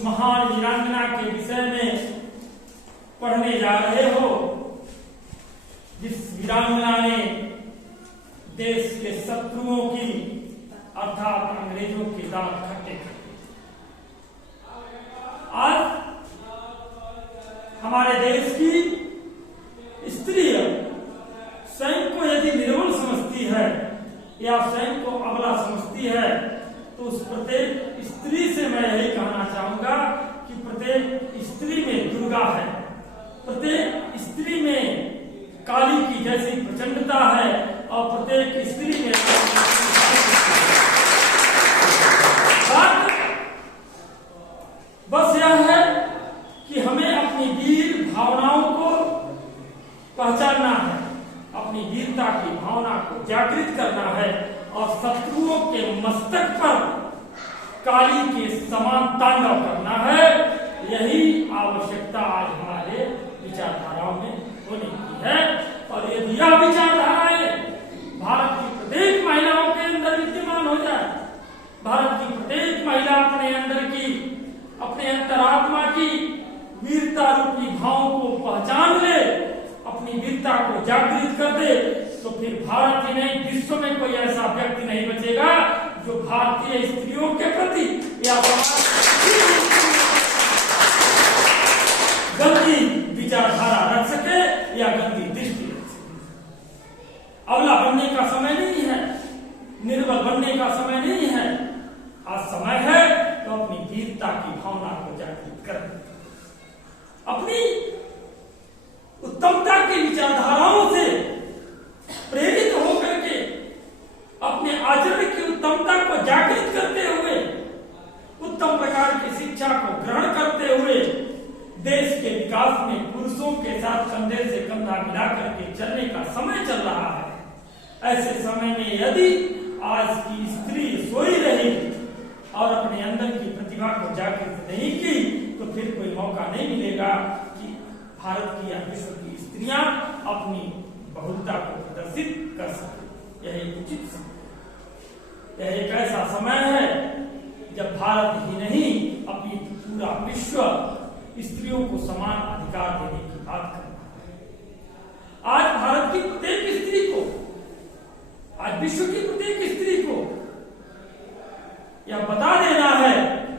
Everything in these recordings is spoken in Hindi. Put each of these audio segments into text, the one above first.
उस महान वीरांगना के विषय में पढ़ने जा रहे हो, जिस वीरांगना ने देश के शत्रुओं की अर्थात अंग्रेजों के दांत खट्टे कर दिए। आज हमारे देश की स्त्री स्वयं को यदि निर्बल समझती है या स्वयं को अबला समझती है, तो उस प्रत्येक स्त्री से मैं यही कहना चाहूंगा कि प्रत्येक स्त्री में दुर्गा है, प्रत्येक स्त्री में काली की जैसी प्रचंडता है और प्रत्येक स्त्री में बस यह है कि हमें अपनी वीर भावनाओं को पहचानना है, अपनी वीरता की भावना को जागृत करना है और शत्रुओं के मस्तक पर काली के समान तांडव करना है। यही आवश्यकता आज हमारे विचारधाराओं में होने की है। और यदि यह विचारधाराएं भारत की प्रत्येक महिलाओं के अंदर विद्यमान हो जाए, भारत की प्रत्येक महिला अपने अंदर की, अपने अंतरात्मा की वीरता रूपी भावों को पहचान ले, अपनी वीरता को जागृत कर दे, तो फिर भारत ही नहीं विश्व में कोई ऐसा व्यक्ति नहीं बचेगा जो भारतीय स्त्रियों के प्रति या गंदी विचारधारा रख सके या गंदी दृष्टि रख सके। अबला बनने का समय नहीं है, निर्बल बनने का समय नहीं है। आज समय है तो अपनी वीरता की भावना को जागृत कर, अपनी उत्तमता की विचारधाराओं से प्रेरित होकर के अपने आचरण की उत्तमता को जागृत करते हुए, उत्तम प्रकार की शिक्षा को ग्रहण करते हुए देश के विकास में पुरुषों के साथ कंधे से कंधा मिला करके चलने का समय चल रहा है। ऐसे समय में यदि आज की स्त्री सोई रही और अपने अंदर की प्रतिभा को जागृत नहीं की, तो फिर कोई मौका नहीं मिलेगा कि भारत की या विश्व की स्त्रियां अपनी बहुलता को प्रदर्शित कर सके। यह उचित समय, यह एक ऐसा समय है जब भारत ही नहीं अपनी पूरा विश्व स्त्रियों को समान अधिकार देने की बात करना है। आज भारत की प्रत्येक स्त्री को, आज विश्व की प्रत्येक स्त्री को यह बता देना है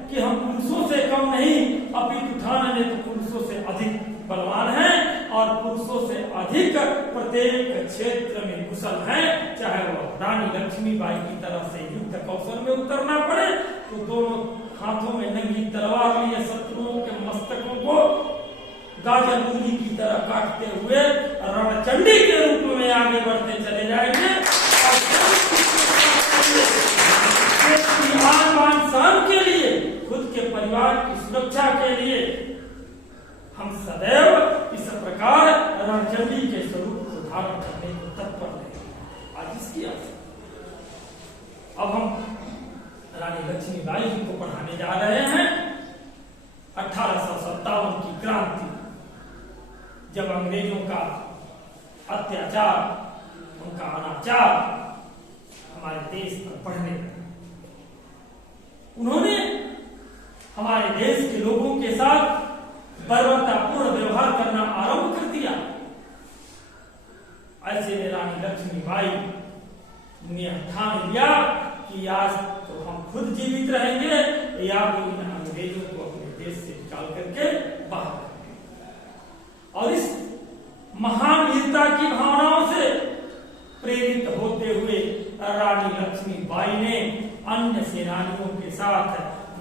कि हम पुरुषों से कम नहीं, अपितु ठान ने तो पुरुषों से अधिक बलवान हैं और पुरुषों से अधिक प्रत्येक क्षेत्र में कुशल हैं। चाहे वो रानी लक्ष्मीबाई की तरफ से युद्ध कौशल में उतरना पड़े तो दोनों हाथों में नंगी तलवार लिए शत्रुओं के मस्तकों को गाजर मूली की तरह काटते हुए रणचंडी के रूप में आगे बढ़ते चले जाएंगे। आन शान के लिए, खुद के परिवार की सुरक्षा के लिए हम सदैव इस प्रकार रणचंडी के स्वरूप को धारण करने को तत्पर रहेंगे। आज इसकी अब हम रानी लक्ष्मीबाई जी को पढ़ाने जा रहे हैं। 1857 की क्रांति, जब अंग्रेजों का अत्याचार, उनका अनाचार हमारे देश पर बढ़ने लगा, उन्होंने हमारे देश के लोगों के साथ बर्बरतापूर्ण व्यवहार करना आरंभ कर दिया। ऐसे में रानी लक्ष्मीबाई ने ठान लिया कि आज तो हम खुद जीवित रहेंगे या भी इन अंग्रेजों को अपने देश से निकाल करके बाहर रखेंगे। और इस महान वीरता की भावनाओं से प्रेरित होते हुए रानी लक्ष्मीबाई ने अन्य सेनानियों के साथ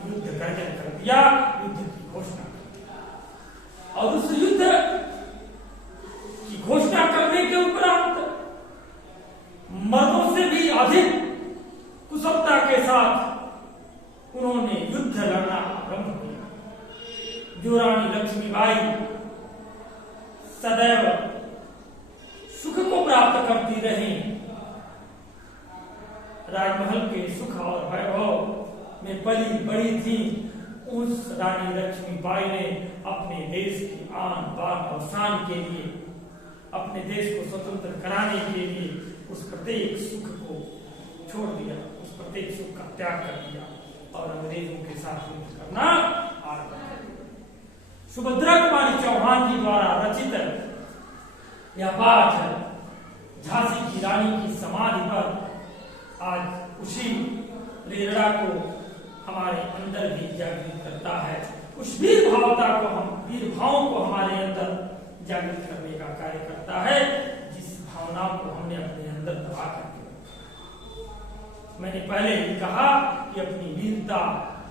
युद्ध गर्जन कर दिया, युद्ध की घोषणा कर दी। और उस युद्ध की घोषणा करने के उपरांत मर्दों से भी अधिक कुशलता के साथ उन्होंने युद्ध लड़ना आरंभ किया। जो रानी लक्ष्मीबाई सदैव सुख को प्राप्त करती रही, राजमहल के सुख और वैभव में बली बड़ी थी, उस रानी लक्ष्मीबाई ने अपने देश की आन बान और शान के लिए, अपने देश को स्वतंत्र कराने के लिए उस प्रत्येक सुख को छोड़ दिया, उस प्रत्येक सुख का त्याग कर दिया और अंग्रेजों के साथ युद्ध करना आरंभ सुभद्रा कुमारी चौहान जी द्वारा रचित यह पाठ झांसी की रानी की समाधि पर आज उसी प्रेरणा को हमारे अंदर भी जागृत करता है, उस वीर भावता को वीर भावों को हमारे अंदर जागृत करने का कार्य करता है, जिस भावना को हमने अपने अंदर दबा करके रखा। मैंने पहले ही कहा कि अपनी वीरता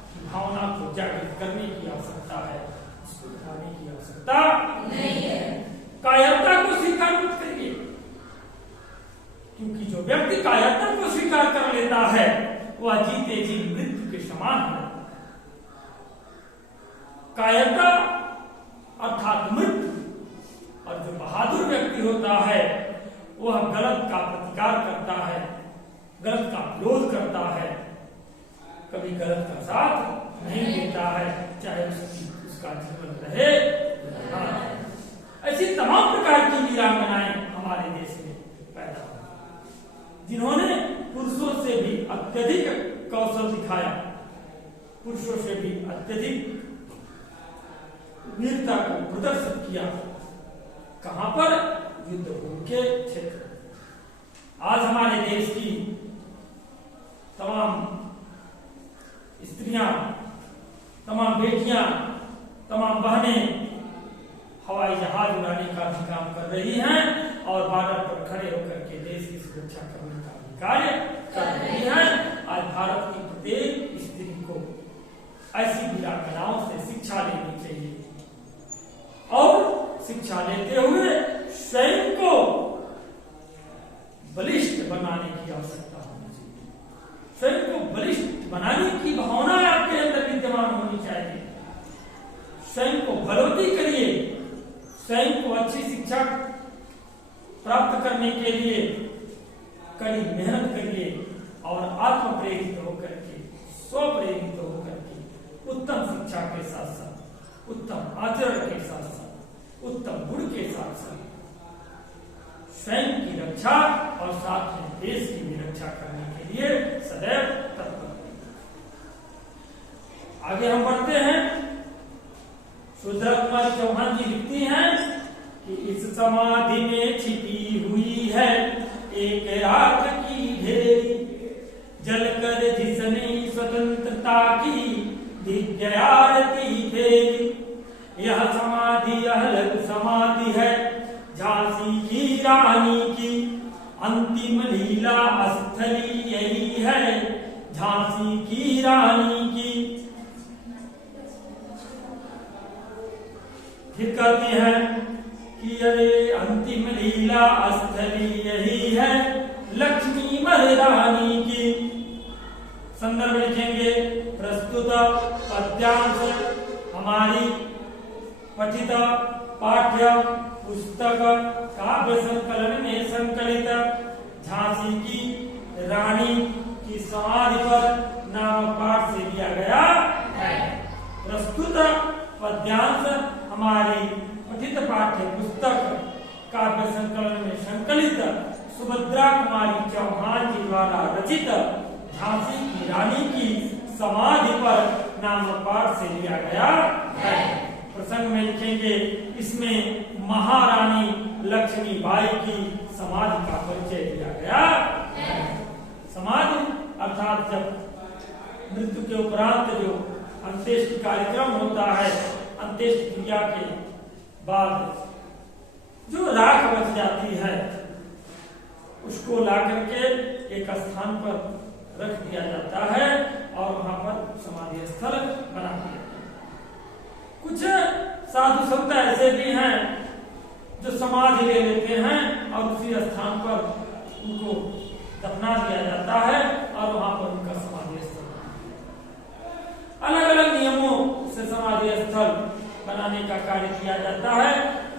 की भावना को जागृत करने की आवश्यकता है, उसको दिखाने की आवश्यकता नहीं है। कायरता को स्वीकार मत करिए, क्योंकि जो व्यक्ति कायरता को स्वीकार कर लेता है वह जीते जी मृत्यु के समान है। कायरता अर्थात मृत्यु, और जो बहादुर व्यक्ति होता है वह गलत का प्रतिकार करता है, गलत का विरोध करता है, कभी गलत का साथ नहीं देता है, चाहे उसका जीवन रहे। ऐसी तमाम प्रकार की वीरांगनाएं हमारे देश में पैदा हुई, जिन्होंने पुरुषों से भी अत्यधिक कौशल दिखाया, पुरुषों से भी अत्यधिक वीरता को प्रदर्शित किया। कहां पर? युद्ध भूमि के क्षेत्र। आज हमारे देश की तमाम स्त्रियां, तमाम बेटियां, तमाम बहनें हवाई जहाज उड़ाने का भी काम कर रही हैं और बॉर्डर पर खड़े होकर के देश की सुरक्षा करने का भी कार्य कर रही हैं। आज भारत की प्रत्येक स्त्री को ऐसी वीरांगनाओं से शिक्षा लेनी चाहिए और शिक्षा लेते हुए स्वयं को बलिष्ठ बनाने की आवश्यकता होनी चाहिए। स्वयं को बलिष्ठ बनाने की भावना आपके अंदर विद्यमान होनी चाहिए। स्वयं को बलवती करिए, स्वयं को अच्छी शिक्षा प्राप्त करने के लिए कड़ी मेहनत करिए और आत्म प्रेरित होकर के, स्व प्रेरित होकर के उत्तम शिक्षा के साथ साथ, उत्तम आचरण के साथ साथ, उत्तम गुण के साथ साथ स्वयं की रक्षा और साथ में देश की भी रक्षा करने के लिए सदैव तत्पर। आगे हम बढ़ते हैं। सुभद्रा कुमारी चौहान जी लिखती हैं कि इस समाधि में छिपी हुई है एक रात की ढेरी, जलकर जिसने स्वतंत्रता की दिव्य आरती फेरी। यह समाधि अलग समाधि है झांसी की रानी की, अंतिम लीला स्थली यही है झांसी की रानी की। फिर कहती है कि अरे अंतिम लीला स्थली यही है लक्ष्मी महारानी की। संदर्भ लिखेंगे। प्रस्तुत पद्यांश हमारी पठित पाठ्य पुस्तक काव्य संकलन में संकलित झांसी की रानी की समाधि पर नामक पाठ से लिया गया है। प्रस्तुत पद्यांश हमारी पठित पाठ्य पुस्तक काव्य संकलन में संकलित सुभद्रा कुमारी चौहान जी द्वारा रचित झांसी की रानी की समाधि पर नामक पाठ से लिया गया है। प्रसंग में लिखेंगे इसमें महारानी लक्ष्मीबाई की समाधि का परिचय दिया गया है। समाधि अर्थात जब मृत्यु के उपरांत जो अंत्येष्टि कार्यक्रम होता है, अंत्येष्टि क्रिया के बाद जो राख बच जाती है उसको ला करके एक स्थान पर रख दिया जाता है और वहां पर समाधि स्थल बना दिया। कुछ साधु संत ऐसे भी हैं जो समाधि ले लेते हैं और उसी स्थान पर उनको दफना दिया जाता है और वहां पर उनका समाधि स्थल। अलग अलग नियमों से समाधि स्थल बनाने का कार्य किया जाता है।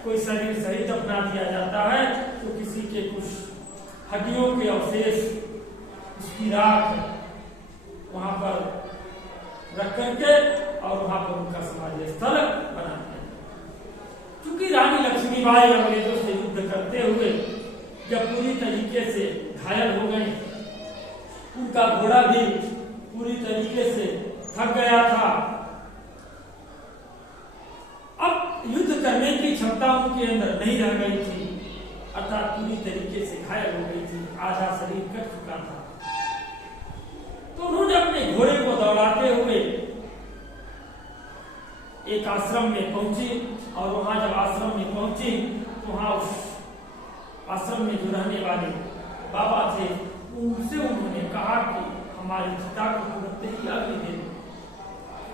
कोई शरीर सही दफना दिया जाता है तो किसी के कुछ हड्डियों के अवशेष, उसकी राख वहां पर रख करके और वहां पर उनका समाधि स्थल बना दिया। क्योंकि रानी लक्ष्मीबाई अंग्रेजों से युद्ध करते हुए जब पूरी तरीके से घायल हो गई, उनका घोड़ा भी पूरी तरीके से थक गया था। अब के अंदर नहीं रह गई थी, अर्थात पूरी तरीके से घायल हो गई थी, आधा शरीर कट चुका था। तो उन्होंने अपने घोड़े को दौड़ाते हुए एक आश्रम में पहुंची, और वहां जब आश्रम में पहुंची तो वहां उस आश्रम में जो रहने वाले बाबा थे उनसे उन्होंने कहा कि हमारी चिता को तुरंत ही अग्नि दे दो,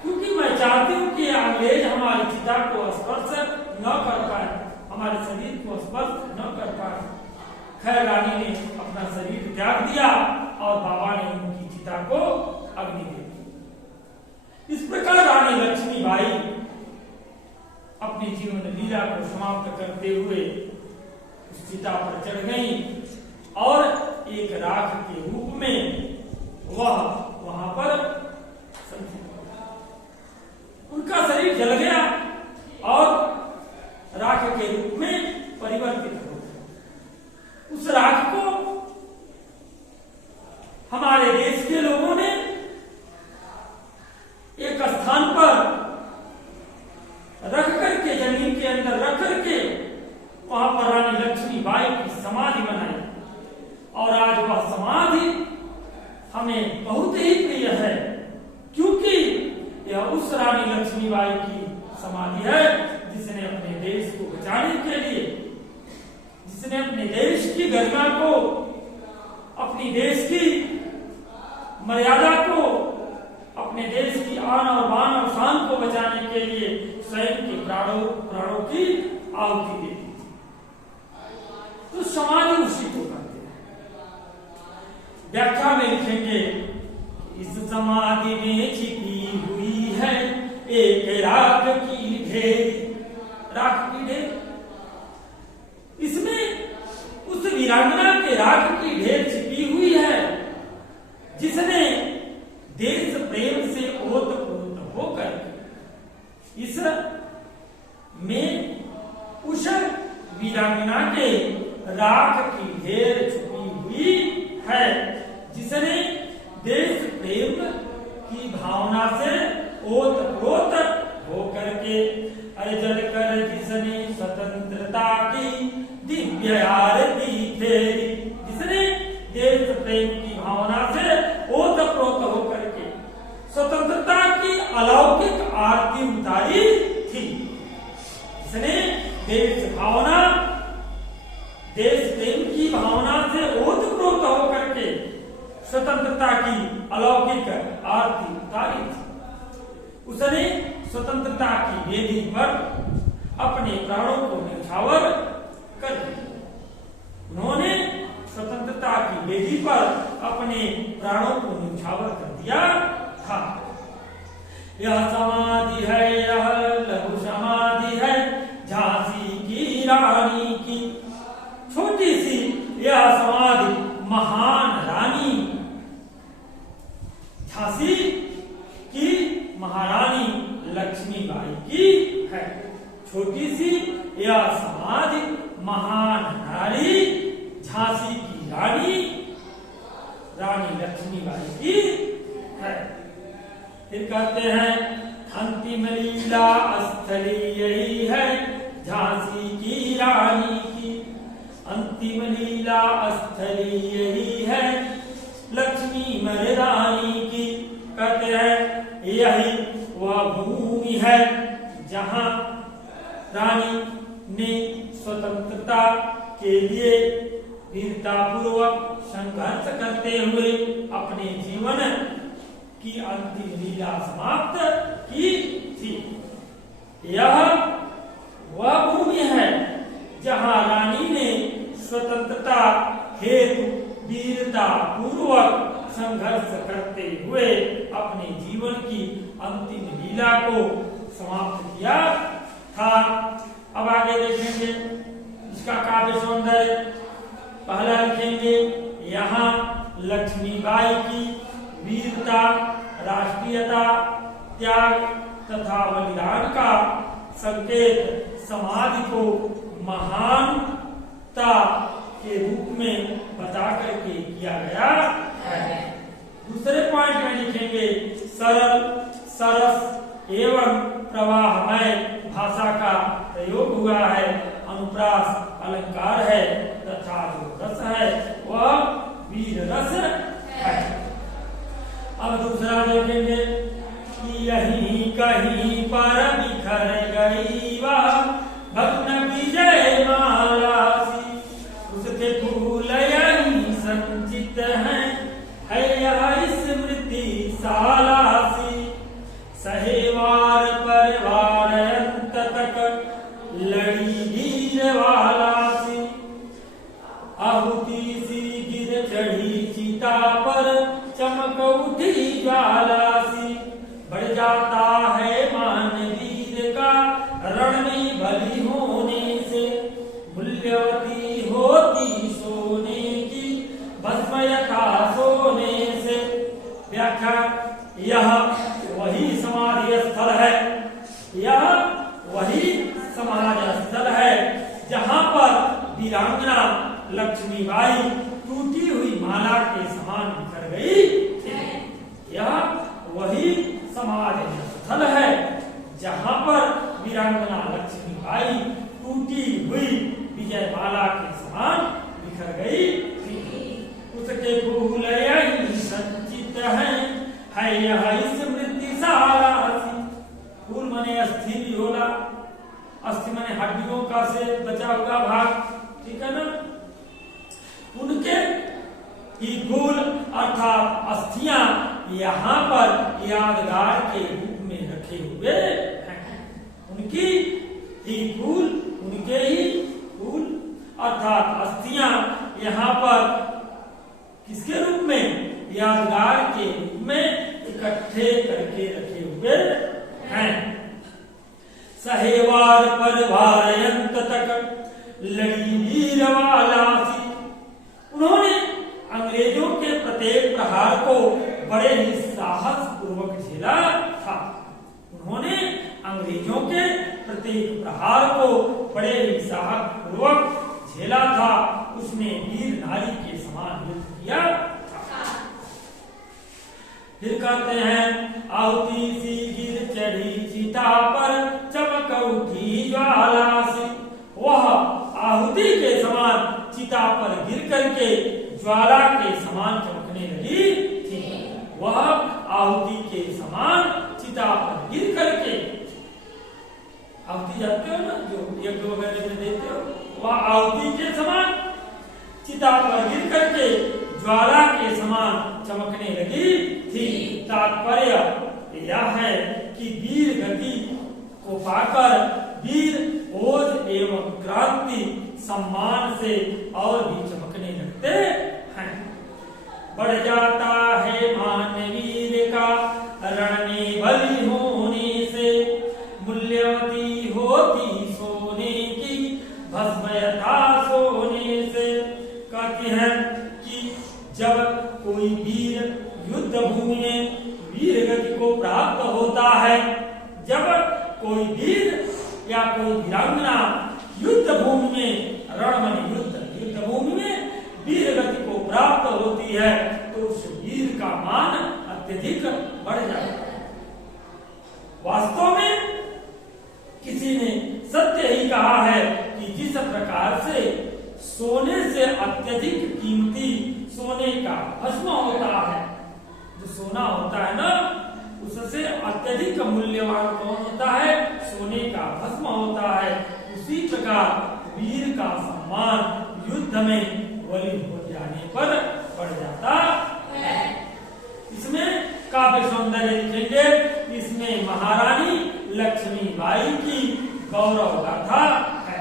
क्योंकि मैं चाहती हूँ कि अंग्रेज हमारी चिता को स्पर्श न कर पाए, हमारे शरीर को स्पर्श न कर पाए। खैर रानी ने अपना शरीर त्याग दिया और बाबा ने उनकी चिता को अग्नि दे दी। इस प्रकार रानी लक्ष्मीबाई अपनी जीवन लीला को समाप्त करते हुए उस चिता पर चढ़ गई और एक राख के रूप में वह वहां पर उनका शरीर जल गया और राख के रूप में परिवर्तित हो गया। उस राख को हमारे देश के लोगों ने एक स्थान पर रख करके, जमीन के अंदर रख करके वहां पर रानी लक्ष्मीबाई की समाधि बनाई, और आज वह समाधि हमें बहुत ही प्रिय है, क्योंकि यह उस रानी लक्ष्मीबाई की समाधि है जिसने अपने देश को बचाने के लिए, जिसने अपने देश की गरिमा को, अपनी देश की मर्यादा को, अपने देश की आन और बान और शान को बचाने के लिए स्वयं के प्राणों की आहुति दे दी। तो समाधि उसी को कहते हैं। व्याख्या में लिखेंगे, इस समाधि में छिपी हुई है एक राख की ढेर। राख की ढेर, इसमें उस वीरांगना के राख की ढेर छिपी हुई है जिसने देश प्रेम से ओतप्रोत होकर इस में उस वीरांगना के राख की ढेर छुपी हुई है जिसने देश प्रेम की भावना से ओतप्रोत होकर के अर्जन कर जिसने स्वतंत्रता की दिव्य आरती फेरी, जिसने देश प्रेम की भावना से ओतप्रोत होकर के स्वतंत्रता की अलौकिक आरती उतारी थी, जिसने देश भावना, देश प्रेम की भावना से ओतप्रोत होकर के स्वतंत्रता की अलौकिक आरती उतारी थी। उसने स्वतंत्रता की वेदी पर अपने प्राणों को न्यौछावर कर दिया। उन्होंने स्वतंत्रता की वेदी पर अपने प्राणों को न्यौछावर कर दिया था। यह समाधि है, यह लघु समाधि है झांसी की रानी की। छोटी सी यह समाधि महान रानी झांसी की महारानी लक्ष्मीबाई की है। छोटी सी यह समाधि महान नारी झांसी की रानी लक्ष्मीबाई की है। फिर कहते हैं, अंतिम लीला स्थली यही है झांसी की रानी की। अंतिम लीला स्थली यही है लक्ष्मी महारानी की। कहते हैं यही वह भूमि है जहां रानी ने स्वतंत्रता के लिए वीरता पूर्वक संघर्ष करते हुए अपने जीवन की अंतिम लीला समाप्त की थी। यह वह भूमि है जहां रानी ने स्वतंत्रता हेतु वीरता पूर्वक संघर्ष करते हुए अपने जीवन की अंतिम लीला को समाप्त किया था। अब आगे देखेंगे इसका काव्य सौंदर्य। पहला लिखेंगे, यहाँ लक्ष्मीबाई की वीरता, राष्ट्रीयता, त्याग तथा बलिदान का संकेत समाधि को महानता के रूप में बता करके किया गया है। दूसरे पॉइंट में लिखेंगे, सरल, सरस एवं प्रवाहमय भाषा का प्रयोग हुआ है अनुप्रास अलंकार है तथा जो रस है वह वीर रस है। अब दूसरा देखेंगे कि यहीं कहीं पर बिखर गई वह भग्न विजय माला सी, उसके फूल यहीं संचित है यह स्मृति शाला सी, सहेवार परिवार अंत तक लड़ी वीर वाला सी, आहुति सी गिर चढ़ी चिता पर चमक उठी ज्वाला सी, बढ़ जाता है मान वीर का रण में बलि होने से, मूल्यवती होती सोने की भस्म यथा सोने से। व्याख्या, यह वही समाधि स्थल है, यह वही समाधि स्थल है जहाँ पर वीरांगना लक्ष्मीबाई टूटी हुई माला के समान बिखर गई थी। यह वही समाधि स्थल है जहाँ पर वीरांगना लक्ष्मीबाई टूटी हुई विजय माला के समान बिखर गई थी। उसके फूल यहीं संचित है यह स्मृति शाला सी। फूल मने अस्थि भी होला, अस्थि मने हड्डियों का से बचा हुआ भाग, ठीक है ना। उनके ही फूल अर्थात अस्थियां यहाँ पर यादगार के रूप में रखे हुए हैं। उनकी ही फूल, उनके ही फूल अर्थात अस्थियां यहाँ पर किसके रूप में, यादगार के रूप में इकट्ठे करके रखे हुए हैं। सहेवार परिवार अंत तक लड़ी वीर वाला सी, उन्होंने अंग्रेजों के प्रत्येक प्रहार को बड़े ही साहस पूर्वक झेला था। उन्होंने अंग्रेजों के प्रत्येक प्रहार को बड़े ही साहस पूर्वक झेला था। उसने वीर नारी के समान युद्ध किया था। फिर कहते हैं आहुति सी गिर चढ़ी चिता पर चमक उठी ज्वाला सी, वह आहुति के समान चिता पर गिर करके ज्वाला के समान चमकने लगी थी। वह आहुति के समान चिता पर गिर करके, आहुति जानते हो ना, जो यज्ञ वगैरह में देते हो, वह आहुति के समान चिता पर गिर करके ज्वाला के समान चमकने लगी थी। तात्पर्य यह है कि वीर गति को पाकर वीर ओज एवं क्रांति सम्मान से और भी चमकने लगते हैं। बढ़ जाता है मान वीर का रण में बलि होने से, मूल्यवती होती सोने की भस्म यथा सोने से। कहते हैं कि जब कोई वीर युद्ध भूमि में वीर गति को प्राप्त होता है, जब कोई वीर या कोई वीरांगना युद्ध भूमि में, रण में युद्ध भूमि में वीर गति को प्राप्त होती है, तो उस वीर का मान अत्यधिक बढ़ जाता है। वास्तव में किसी ने सत्य ही कहा है कि जिस प्रकार से सोने से अत्यधिक कीमती सोने का भस्म होता है, जो सोना होता है ना, उससे अत्यधिक मूल्यवान कौन होता है, सोने का भस्म होता है। उसी प्रकार वीर का सम्मान युद्ध में बलि हो जाने पर बढ़ जाता है। इसमें काव्य सौंदर्य लिखेंगे, इसमें महारानी लक्ष्मीबाई की गौरव गाथा है।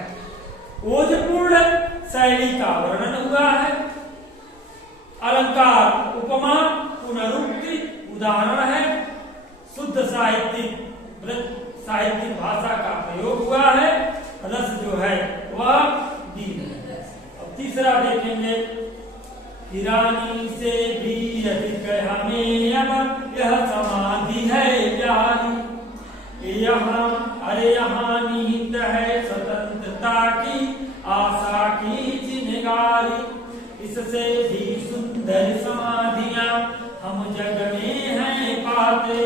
ओजपूर्ण शैली का वर्णन हुआ है। अलंकार, उपमा, पुनरुक्ति उदाहरण है। शुद्ध साहित्यिक भाषा का प्रयोग हुआ है। रस जो है वह वीर है। अब तीसरा देखेंगे, हिरानी से भी अधिक हमें अब यह समाधि है जारी, यहाँ अरे यहाँ निहित है स्वतंत्रता की आशा की चिन्हगारी। इससे भी सुंदर समाधियां हम जग में हैं पाते,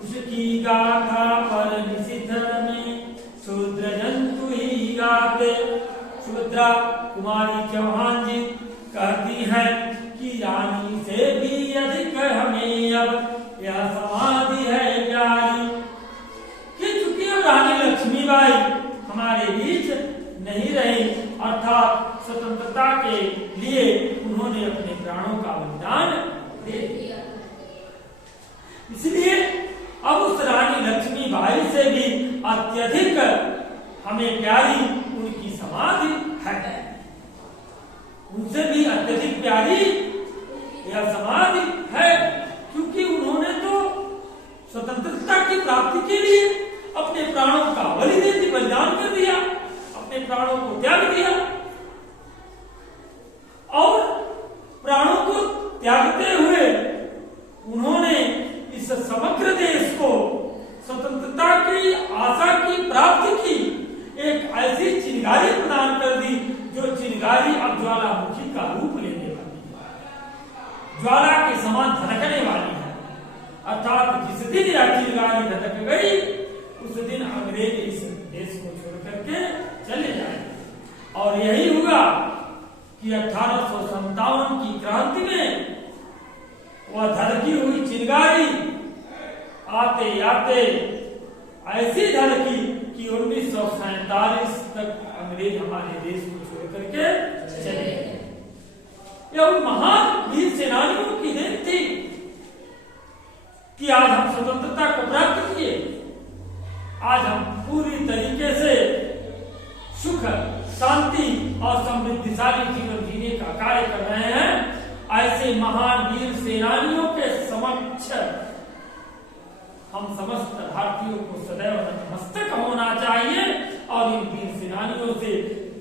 उसकी गाथा पर निशिथ में शूद्र जंतु ही गाते। सुभद्रा कुमारी चौहान जी कहती हैं कि रानी से भी अधिक हमें अब यह समाधि है प्यारी, कि चूंकि अब रानी लक्ष्मीबाई हमारे बीच नहीं रही, अर्थात स्वतंत्रता के लिए उन्होंने अपने प्राणों का बलिदान दे दिया, इसलिए अब उस रानी लक्ष्मीबाई से भी अत्यधिक हमें प्यारी उनकी समाधि है, उनसे भी अत्यधिक प्यारी यह समाधि है, क्योंकि उन्होंने तो स्वतंत्रता की प्राप्ति के लिए अपने प्राणों का बलिदान कर दिया, अपने प्राणों को त्याग दिया, और प्राणों को त्यागते हुए उन्होंने इस समग्र देश को स्वतंत्रता की आशा की प्राप्ति की एक ऐसी चिंगारी प्रदान कर दी, जो चिंगारी अब ज्वालामुखी का रूप लेने वाली है, ज्वाला के समान धड़कने वाली है, अर्थात जिस दिन यह चिंगारी धड़क गई उस दिन अंग्रेज इस देश को छोड़ करके चले जाएंगे। और यही हुआ कि 1857 की क्रांति में वह धड़की हुई चिंगारी आते आते ऐसी धड़की कि 1947 तक अंग्रेज हमारे देश को छोड़ करके चले गए। यह महान वीर सेनानियों की देन थी कि आज हम स्वतंत्रता को प्राप्त किए, आज हम पूरी तरीके से सुख शांति और समृद्धिशाली जीवन जीने का कार्य कर रहे हैं। ऐसे महान वीर सेनानियों के समक्ष हम समस्त भारतीयों को सदैव नतमस्तक होना चाहिए और इन वीर सेनानियों से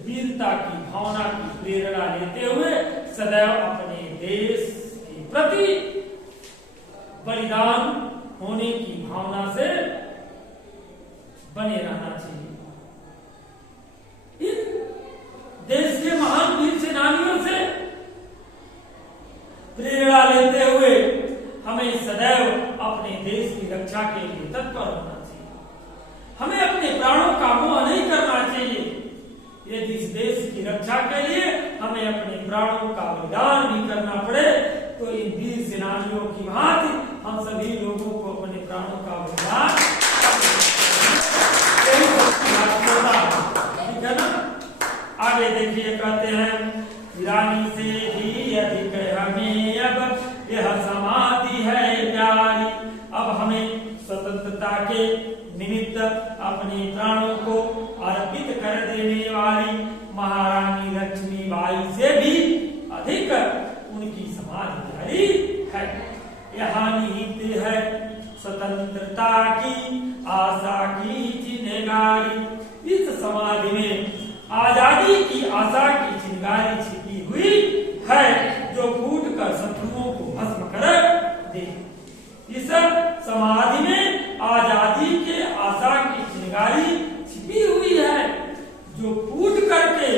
वीरता की भावना की प्रेरणा लेते हुए सदैव अपने देश के प्रति बलिदान होने की भावना से बने रहना चाहिए। इन देश के महान वीर सेनानियों से प्रेरणा लेते हुए हमें सदैव अपने देश की रक्षा के लिए तत्पर होना चाहिए, हमें अपने प्राणों का मोह नहीं करना चाहिए। यदि इस देश की रक्षा के लिए हमें अपने प्राणों का बलिदान भी करना पड़े तो इन वीर सेनानियों की भांति हम सभी लोगों को अपने प्राणों का बलिदान ठीक है ना। आगे देखिए, कहते हैं रानी से भी अधिक हमें अब यह समाधि है प्यारी, अब हमें स्वतंत्रता के निमित्त अपने प्राणों को अर्पित कर देने वाली महारानी लक्ष्मीबाई से भी अधिक उनकी समाधि प्यारी है। यहाँ निहित है स्वतंत्रता की आशा की चिन्हगारी, इस समाधि में आजादी की आशा की चिंगारी छिपी हुई है, जो फूट कर शत्रुओं को भस्म कर दे। इस समाधि में आजादी के आशा की चिंगारी छिपी हुई है, जो फूट करके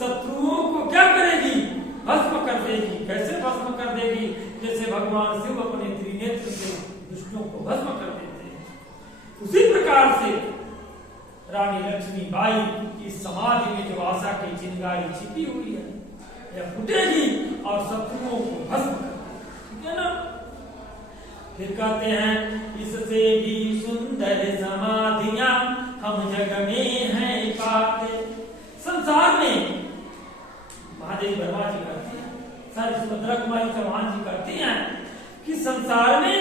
शत्रुओं को क्या करेगी, भस्म कर देगी। कैसे भस्म कर देगी? जैसे भगवान शिव अपने त्रिनेत्र से दुष्टों को भस्म कर देते हैं, उसी प्रकार से रानी लक्ष्मीबाई की समाधि में जो आशा की चिंगारी छिपी हुई है यह फूटेगी और शत्रुओं को भस्म कर देगी, ठीक है ना। फिर कहते हैं इससे भी सुंदर समाधियां हम जग में हैं पाते। संसार में महादेवी वर्मा जी कहती हैं, सारी सुभद्रा कुमारी चौहान जी कहती हैं कि संसार में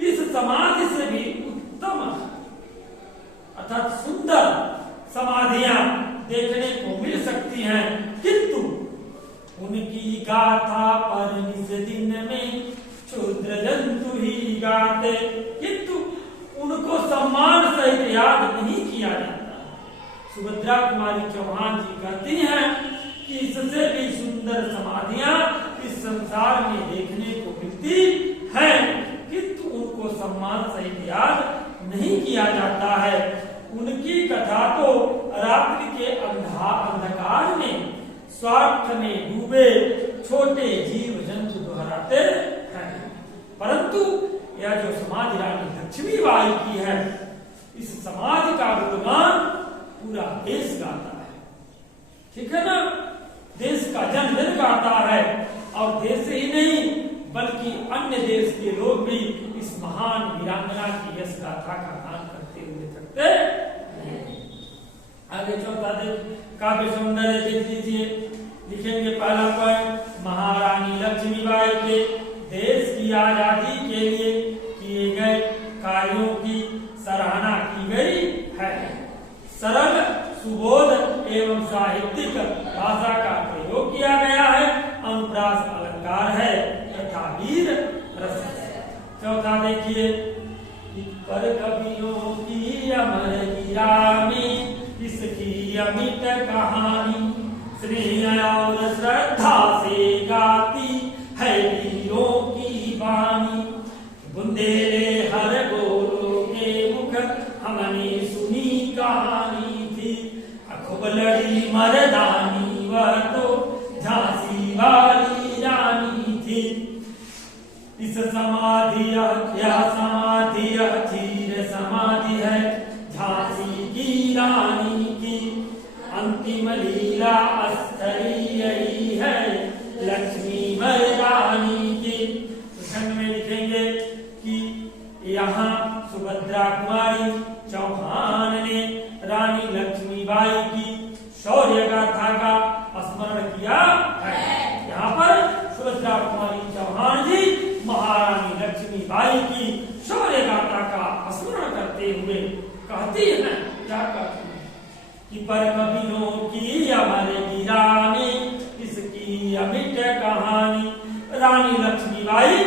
इस समाधि से भी उत्तम अर्थात सुंदर समाधियां देखने को मिल सकती हैं, किंतु उनकी गाथा पर निज दिन में क्षुद्र जंतु ही गाते, किंतु उनको सम्मान सहित याद नहीं किया जाता। सुभद्रा कुमारी चौहान जी कहती हैं कि इससे भी सुंदर समाधियां इस संसार में देखने को मिलती हैं, किंतु उनको सम्मान सहित याद नहीं किया जाता है। उनकी कथा तो रात्रि के अंधकार में स्वार्थ में डूबे छोटे जीव जंतु दोहराते हैं, परंतु यह जो समाधि रानी लक्ष्मीबाई की है, इस समाधि का गुणगान पूरा देश गाता है, ठीक है ना। देश का जन जन गाता है, और देश ही नहीं बल्कि अन्य देश के लोग भी इस महान वीरांगना की यश गाथा का गान करते हुए थकते नहीं। आगे चौथा काव्य सौंदर्य देख लीजिए, लिखेंगे पहला पॉइंट, महारानी लक्ष्मीबाई के देश की आजादी के लिए किए गए कार्यों की सराहना की गई है। सरल सुबोध एवं साहित्यिक भाषा का प्रयोग किया गया है, अनुप्रास अलंकार है तथा वीर रस। चौथा देखिए, पर कवियों की अमर वीरा में इसकी अमिट कहानी, स्नेह और श्रद्धा से गाती है वीरों की वाणी। बुंदेले हर गोलों के मुख हमने सुनी कहानी थी, खूब लड़ी मर्दानी वह तो झांसी वाली रानी थी। इस समाधि यह समाधि यह चीर समाधि है झांसी की रानी की, अंतिम लीला अस्थली यही है लक्ष्मी मर्दानी की। प्रसंग में लिखेंगे कि यहाँ सुभद्रा कुमारी चौहान ने रानी लक्ष्मीबाई की शौर्य गाथा का स्मरण किया है। यहाँ पर सुभद्रा कुमारी चौहान जी महारानी लक्ष्मीबाई की शौर्य गाथा का स्मरण करते हुए कहती है, क्या कहती है कि पर कवियों की हमारे वीरा में इसकी अमिट कहानी। रानी लक्ष्मीबाई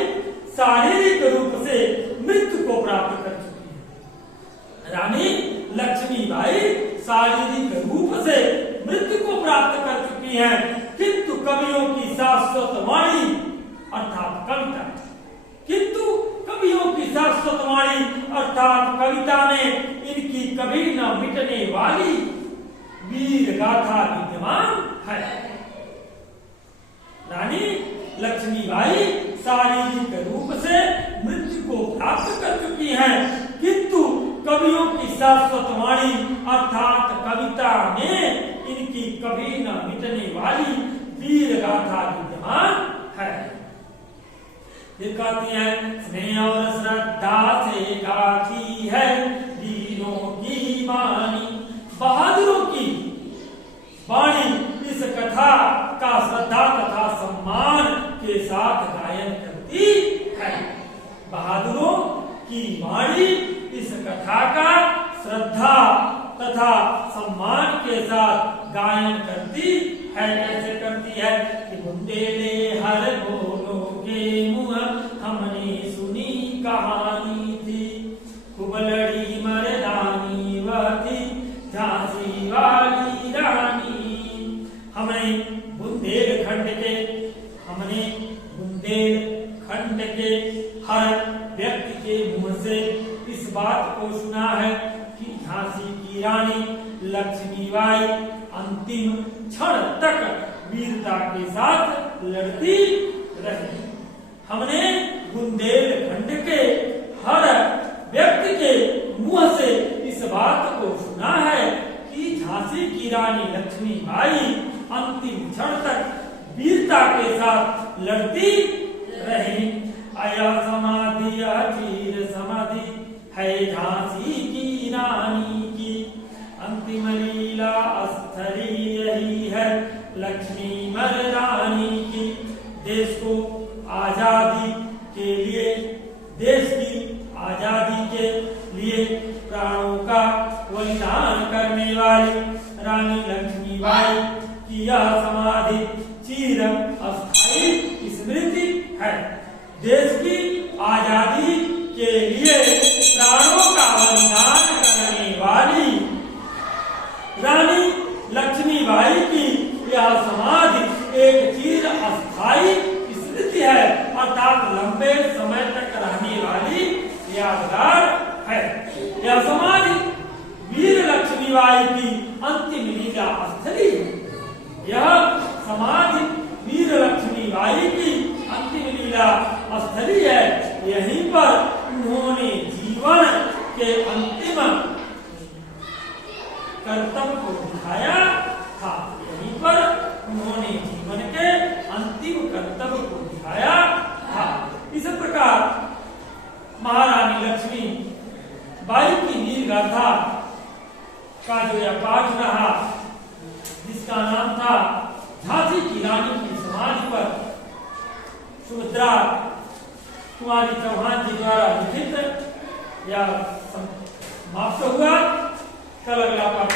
शारीरिक रूप से मृत्यु को प्राप्त कर चुकी है। रानी लक्ष्मीबाई शारीरिक रूप से मृत्यु को प्राप्त कर चुकी है, किंतु कवियों की शाश्वत वाणी अर्थात कविता, किंतु कवियों की शाश्वत वाणी अर्थात कविता में इनकी कभी न मिटने वाली वीर गाथा विद्यमान है। रानी लक्ष्मीबाई शारीरिक रूप से मृत्यु को प्राप्त कर चुकी हैं, किंतु कवियों की शाश्वत वाणी अर्थात कविता में इनकी कभी न मिटने वाली वीर गाथा विद्यमान है। कहती है, स्नेह और श्रद्धा से गाती है वीरों की वाणी। बहादुरों की वाणी इस कथा का श्रद्धा तथा सम्मान के साथ गायन करती है। बहादुरों की वाणी इस कथा का श्रद्धा तथा सम्मान के साथ गायन करती है। कैसे करती है कि बुंदेले हर गोलों के मुँह हमने सुनी कहानी थी, खूब लड़ी मर्दानी वह थी झांसी वाली रानी। हमने बुंदेलखंड के हर व्यक्ति के मुंह से इस बात को सुना है कि झांसी की रानी लक्ष्मीबाई अंतिम क्षण तक वीरता के साथ लड़ती रही। हमने बुंदेलखंड के हर व्यक्ति के मुंह से इस बात को सुना है कि झांसी की रानी लक्ष्मीबाई अंतिम क्षण तक वीरता के साथ लड़ती रही। आया समाधि चीर समाधि है झांसी की रानी की, अंतिम लीला अस्थली यही है लक्ष्मी मर्दानी की। देश को आजादी के लिए, देश की आजादी के लिए प्राणों का बलिदान करने वाली रानी लक्ष्मीबाई की यह समाधि चिर अस्थायी स्मृति है। देश की आजादी के लिए प्राणों का बलिदान करने वाली रानी लक्ष्मीबाई की यह समाधि एक चिर अस्थायी स्मृति है, अर्थात लंबे समय तक रहने वाली यादगार है। यह समाधि वीर लक्ष्मीबाई की अंतिम लीला स्थली है। यह समाधि वीर लक्ष्मीबाई की अंतिम लीला स्थली है। यहीं पर उन्होंने जीवन के अंतिम कर्तव्य को दिखाया था। यहीं पर उन्होंने जीवन के अंतिम कर्तव्य को दिखाया था। इस प्रकार महारानी लक्ष्मी बाई की वीर गाथा का जो यह पाठ रहा, जिसका नाम था झांसी की रानी की समाधि पर सुभद्रा कुमारी चौहान जी द्वारा लिखित या समाप्त हुआ। कल अगला पाठ